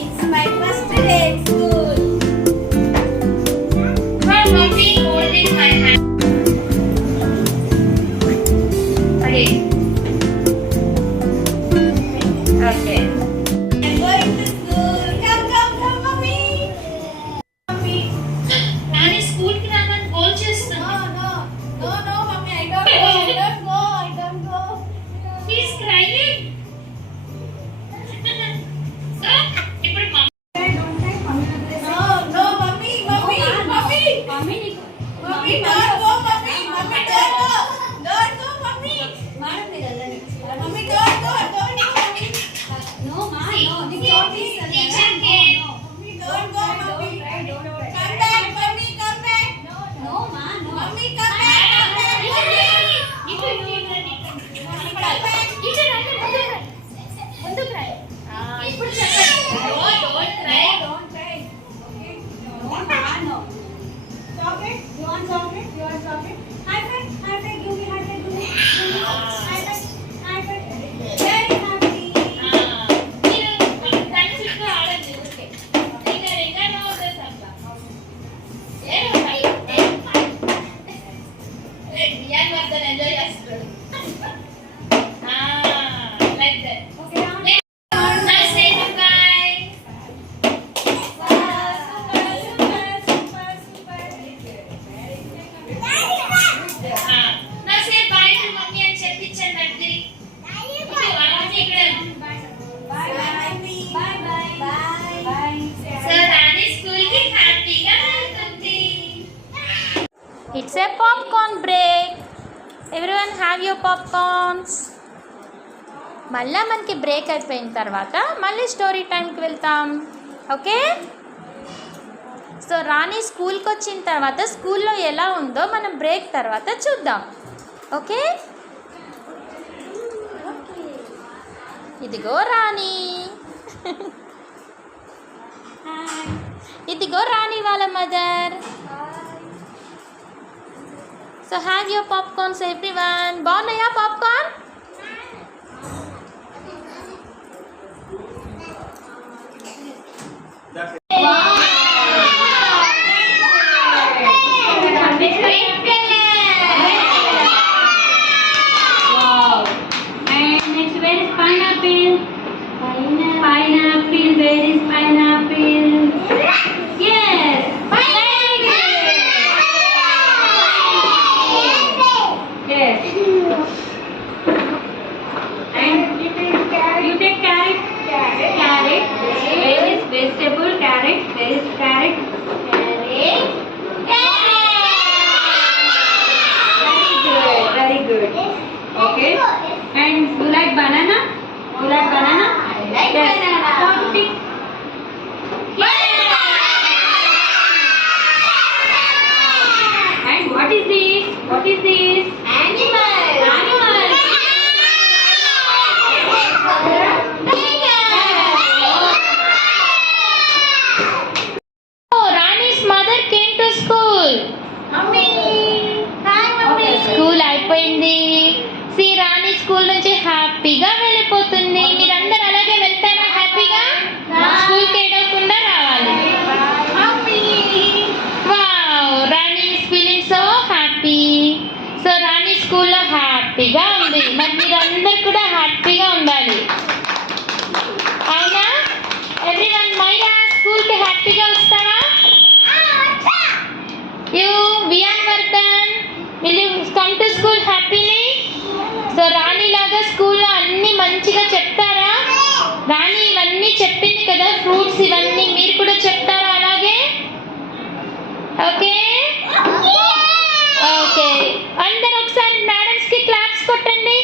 It's my first day at school. My mommy holding my hand. Okay. Okay. I'm going to school. Come, mommy. Mommy. Nani school ki raman goal chestunna. No, mommy. I don't go. He's crying. So, ఇప్పుడు No, mommy. Mommy, don't go, mommy. Mommy, don't go. Don't go, mommy. Mommy, don't go. Mommy. teacher came. Mommy, don't go, mommy. Come back, mommy. Come back. Mommy, come back. ఇప్పుడు చెప్పండి. Don't cry. Chocolate? You want chocolate? High five. Give me high five. High five. Very happy. మీరు దాని చుట్టూ ఆడండి ఊరికే. ఇంకా నవ్వుతుంది అట్లా. రియాన్ వర్ధన్ ఎంజాయ్ చేస్తాడు. Like that. Okay, now. Now say goodbye. Now say bye to mummy and చెప్పించండి అద్దరి. అలాగే ఇక్కడ. సో రాణి స్కూల్ కి హ్యాపీగా వెళ్తుంది. It's a popcorn break. Everyone have your popcorns. మళ్ళీ మనకి బ్రేక్ అయిపోయిన తర్వాత మళ్ళీ స్టోరీ టైంకి వెళ్తాం. ఓకే. సో రాణి స్కూల్కి వచ్చిన తర్వాత స్కూల్లో ఎలా ఉందో మనం బ్రేక్ తర్వాత చూద్దాం. ఓకే. ఇదిగో రాణి. ఇదిగో రాణి వాళ్ళ mother. So have your popcorns everyone. బాగున్నాయా popcorn? And next, where is pineapple? Pineapple. Where is pineapple? Yes. Yes. And you take carrot. Carrot. Where is vegetable? Carrot. Where is carrot? Very good. Okay. And you like banana? I like banana. Come pick. And what is this? Animal. వాణి ఇవన్నీ చెప్పింది కదా ఫ్రూట్స్ ఇవన్నీ మీరు కూడా చెప్తారా అలాగే? Okay okay అందరూ ఒకసారి మేడమ్స్ కి క్లాప్స్ కొట్టండి.